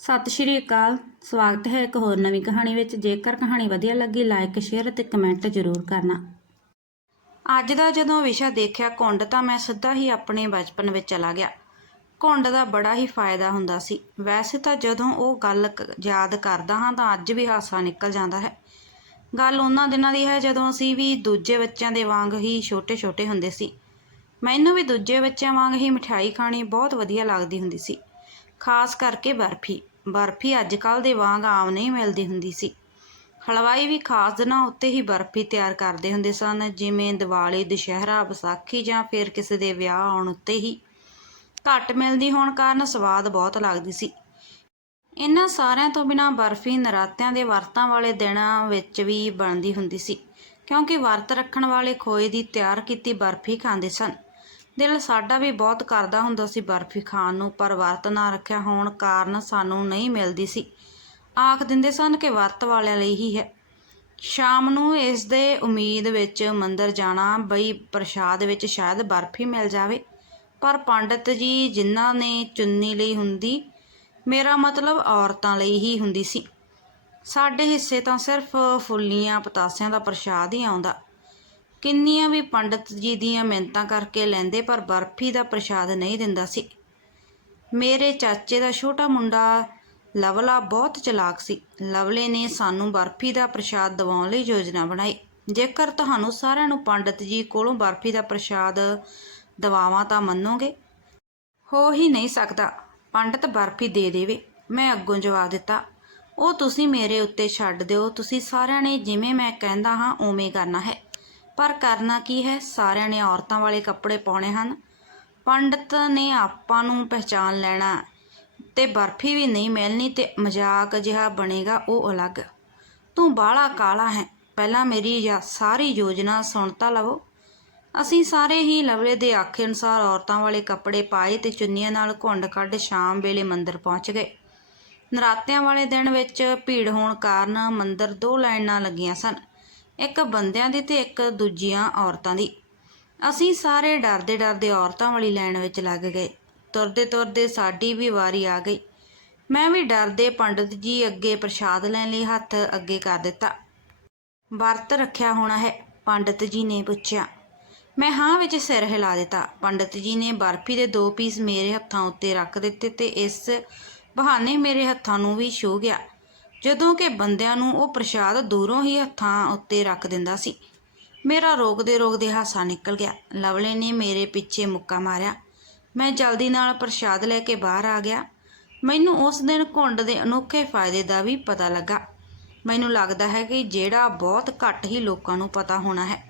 ਸਤਿ ਸ਼੍ਰੀ ਅਕਾਲ। ਸਵਾਗਤ ਹੈ ਇੱਕ ਹੋਰ ਨਵੀਂ ਕਹਾਣੀ ਵਿੱਚ। ਜੇਕਰ ਕਹਾਣੀ ਵਧੀਆ ਲੱਗੀ ਲਾਈਕ ਸ਼ੇਅਰ ਅਤੇ ਕਮੈਂਟ ਜ਼ਰੂਰ ਕਰਨਾ। ਅੱਜ ਦਾ ਜਦੋਂ ਵਿਸ਼ਾ ਦੇਖਿਆ ਕੁੰਡ ਤਾਂ ਮੈਂ ਸਿੱਧਾ ਹੀ ਆਪਣੇ ਬਚਪਨ ਵਿੱਚ ਚਲਾ ਗਿਆ। ਕੁੰਡ ਦਾ ਬੜਾ ਹੀ ਫਾਇਦਾ ਹੁੰਦਾ ਸੀ। ਵੈਸੇ ਤਾਂ ਜਦੋਂ ਉਹ ਗੱਲ ਕ- ਯਾਦ ਕਰਦਾ ਹਾਂ, ਤਾਂ ਅੱਜ ਵੀ ਹਾਸਾ ਨਿਕਲ ਜਾਂਦਾ ਹੈ। ਗੱਲ ਉਹਨਾਂ ਦਿਨਾਂ ਦੀ ਹੈ, ਜਦੋਂ ਅਸੀਂ ਵੀ ਦੂਜੇ ਬੱਚਿਆਂ ਦੇ ਵਾਂਗ ਹੀ ਛੋਟੇ-ਛੋਟੇ ਹੁੰਦੇ ਸੀ। ਮੈਨੂੰ ਵੀ ਦੂਜੇ ਬੱਚਿਆਂ ਵਾਂਗ ਹੀ ਮਠਿਆਈ ਖਾਣੀ ਬਹੁਤ ਵਧੀਆ ਲੱਗਦੀ ਹੁੰਦੀ ਸੀ। ਖਾਸ ਕਰਕੇ ਬਰਫੀ। ਬਰਫੀ ਅੱਜ ਕੱਲ ਦੇ ਵਾਂਗ ਆਮ ਨਹੀਂ ਮਿਲਦੀ ਹੁੰਦੀ ਸੀ। ਹਲਵਾਈ ਵੀ ਖਾਸ ਦਿਨਾਂ ਉੱਤੇ ਹੀ ਬਰਫੀ ਤਿਆਰ ਕਰਦੇ ਹੁੰਦੇ ਸਨ, ਜਿਵੇਂ ਦੀਵਾਲੀ, ਦੁਸ਼ਹਿਰਾ, ਵਿਸਾਖੀ ਜਾਂ ਫਿਰ ਕਿਸੇ ਦੇ ਵਿਆਹ ਆਉਣ ਉੱਤੇ ਹੀ। ਘੱਟ ਮਿਲਦੀ ਹੋਣ ਕਾਰਨ ਸਵਾਦ ਬਹੁਤ ਲੱਗਦੀ ਸੀ। ਇਹਨਾਂ ਸਾਰਿਆਂ ਤੋਂ ਬਿਨਾਂ ਬਰਫੀ ਨਰਾਤਿਆਂ ਦੇ ਵਰਤਾਂ ਵਾਲੇ ਦਿਨਾਂ ਵਿੱਚ ਵੀ ਬਣਦੀ ਹੁੰਦੀ ਸੀ, ਕਿਉਂਕਿ ਵਰਤ ਰੱਖਣ ਵਾਲੇ ਖੋਏ ਦੀ ਤਿਆਰ ਕੀਤੀ ਬਰਫੀ ਖਾਂਦੇ ਸਨ। ਦਿਲ ਸਾਡਾ ਵੀ ਬਹੁਤ ਕਰਦਾ ਹੁੰਦਾ ਸੀ ਬਰਫੀ ਖਾਣ ਨੂੰ, ਪਰ ਵਰਤ ਨਾ ਰੱਖਿਆ ਹੋਣ ਕਾਰਨ ਸਾਨੂੰ ਨਹੀਂ ਮਿਲਦੀ ਸੀ। ਆਖ ਦਿੰਦੇ ਸਨ ਕਿ ਵਰਤ ਵਾਲਿਆਂ ਲਈ ਹੀ ਹੈ। ਸ਼ਾਮ ਨੂੰ ਇਸ ਦੇ ਉਮੀਦ ਵਿੱਚ ਮੰਦਰ ਜਾਣਾ, ਬਈ ਪ੍ਰਸ਼ਾਦ ਵਿੱਚ ਸ਼ਾਇਦ ਬਰਫੀ ਮਿਲ ਜਾਵੇ। ਪਰ ਪੰਡਤ ਜੀ ਜਿਨ੍ਹਾਂ ਨੇ ਚੁੰਨੀ ਲਈ ਹੁੰਦੀ, ਮੇਰਾ ਮਤਲਬ ਔਰਤਾਂ ਲਈ ਹੀ ਹੁੰਦੀ ਸੀ। ਸਾਡੇ ਹਿੱਸੇ ਤਾਂ ਸਿਰਫ ਫੁੱਲੀਆਂ, ਪਤਾਸਿਆਂ ਦਾ ਪ੍ਰਸ਼ਾਦ ਹੀ ਆਉਂਦਾ। ਕਿੰਨੀਆਂ ਵੀ ਪੰਡਤ ਜੀ ਦੀਆਂ ਮਿਹਨਤਾਂ ਕਰਕੇ ਲੈਂਦੇ ਪਰ ਬਰਫੀ ਦਾ ਪ੍ਰਸ਼ਾਦ ਨਹੀਂ ਦਿੰਦਾ ਸੀ। ਮੇਰੇ ਚਾਚੇ ਦਾ ਛੋਟਾ ਮੁੰਡਾ ਲਵਲਾ ਬਹੁਤ ਚਲਾਕ ਸੀ। ਲਵਲੇ ਨੇ ਸਾਨੂੰ ਬਰਫੀ ਦਾ ਪ੍ਰਸ਼ਾਦ ਦਿਵਾਉਣ ਲਈ ਯੋਜਨਾ ਬਣਾਈ। ਜੇਕਰ ਤੁਹਾਨੂੰ ਸਾਰਿਆਂ ਨੂੰ ਪੰਡਤ ਜੀ ਕੋਲੋਂ ਬਰਫੀ ਦਾ ਪ੍ਰਸ਼ਾਦ ਦਿਵਾਵਾਂ ਤਾਂ ਮੰਨੋਗੇ? ਹੋ ਹੀ ਨਹੀਂ ਸਕਦਾ। ਪੰਡਤ ਬਰਫੀ ਦੇ ਦੇਵੇ। ਮੈਂ ਅੱਗੋਂ ਜਵਾਬ ਦਿੱਤਾ, ਉਹ ਤੁਸੀਂ ਮੇਰੇ ਉੱਤੇ ਛੱਡ ਦਿਓ। ਤੁਸੀਂ ਸਾਰਿਆਂ ਨੇ ਜਿਵੇਂ ਮੈਂ ਕਹਿੰਦਾ ਹਾਂ, ਉਵੇਂ ਕਰਨਾ ਹੈ। ਪਰ ਕਰਨਾ ਕੀ ਹੈ? ਸਾਰਿਆਂ ਨੇ ਔਰਤਾਂ ਵਾਲੇ ਕੱਪੜੇ ਪਾਉਣੇ ਹਨ। ਪੰਡਤ ਨੇ ਆਪਾਂ ਨੂੰ ਪਹਿਚਾਨ ਲੈਣਾ। ਤੇ ਬਰਫੀ ਵੀ ਨਹੀਂ ਮਿਲਣੀ ਤੇ ਮਜ਼ਾਕ ਜਿਹਾ ਬਣੇਗਾ ਉਹ ਅਲੱਗ। ਤੂੰ ਬਾਹਲਾ ਕਾਲਾ ਹੈ। ਪਹਿਲਾਂ ਮੇਰੀ ਯਾ- ਸਾਰੀ ਯੋਜਨਾ ਸੁਣ ਤਾਂ ਲਵੋ। ਅਸੀਂ ਸਾਰੇ ਹੀ ਲਵਲੇ ਦੇ ਆਖੇ ਅਨੁਸਾਰ ਔਰਤਾਂ ਵਾਲੇ ਕੱਪੜੇ ਪਾਏ ਤੇ ਚੁੰਨੀਆਂ ਨਾਲ ਘੁੰਡ ਕੱਢ ਸ਼ਾਮ ਵੇਲੇ ਮੰਦਰ ਪਹੁੰਚ ਗਏ। ਨਰਾਤਿਆਂ ਵਾਲੇ ਦਿਨ ਵਿੱਚ ਭੀੜ ਹੋਣ ਕਾਰਨ ਮੰਦਰ ਦੋ ਲਾਈਨਾਂ ਲੱਗੀਆਂ ਸਨ। ਇੱਕ ਬੰਦਿਆਂ ਦੀ ਤੇ ਇੱਕ ਦੂਜੀਆਂ ਔਰਤਾਂ ਦੀ। ਅਸੀਂ ਸਾਰੇ ਡਰਦੇ ਡਰਦੇ ਔਰਤਾਂ ਵਾਲੀ ਲਾਈਨ ਵਿੱਚ ਲੱਗ ਗਏ। ਤੁਰਦੇ ਤੁਰਦੇ ਸਾਡੀ ਵੀ ਵਾਰੀ ਆ ਗਈ। ਮੈਂ ਵੀ ਡਰਦੇ ਪੰਡਤ ਜੀ ਅੱਗੇ ਪ੍ਰਸ਼ਾਦ ਲੈਣ ਲਈ ਹੱਥ ਅੱਗੇ ਕਰ ਦਿੱਤਾ। ਵਰਤ ਰੱਖਿਆ ਹੋਣਾ ਹੈ, ਪੰਡਤ ਜੀ ਨੇ ਪੁੱਛਿਆ। ਮੈਂ ਹਾਂ ਵਿੱਚ ਸਿਰ ਹਿਲਾ ਦਿੱਤਾ। ਪੰਡਤ ਜੀ ਨੇ ਬਰਫੀ ਦੇ ਦੋ ਪੀਸ ਮੇਰੇ ਹੱਥਾਂ ਉੱਤੇ ਰੱਖ ਦਿੱਤੇ ਤੇ ਇਸ ਬਹਾਨੇ ਮੇਰੇ ਹੱਥਾਂ ਨੂੰ ਵੀ ਛੂ ਗਿਆ। ਜਦੋਂ ਕਿ ਬੰਦਿਆਂ ਨੂੰ ਉਹ ਪ੍ਰਸ਼ਾਦ ਦੂਰੋਂ ਹੀ ਹੱਥਾਂ ਉੱਤੇ ਰੱਖ ਦਿੰਦਾ ਸੀ। ਮੇਰਾ ਰੋਕਦੇ ਰੋਕਦੇ ਹਾਸਾ ਨਿਕਲ ਗਿਆ। ਲਵਲੇ ਨੇ ਮੇਰੇ ਪਿੱਛੇ ਮੁੱਕਾ ਮਾਰਿਆ। ਮੈਂ ਜਲਦੀ ਨਾਲ ਪ੍ਰਸ਼ਾਦ ਲੈ ਕੇ ਬਾਹਰ ਆ ਗਿਆ। ਮੈਨੂੰ ਉਸ ਦਿਨ ਘੁੰਡ ਦੇ ਅਨੋਖੇ ਫਾਇਦੇ ਦਾ ਵੀ ਪਤਾ ਲੱਗਾ। ਮੈਨੂੰ ਲੱਗਦਾ ਹੈ ਕਿ ਜਿਹੜਾ ਬਹੁਤ ਘੱਟ ਹੀ ਲੋਕਾਂ ਨੂੰ ਪਤਾ ਹੋਣਾ ਹੈ।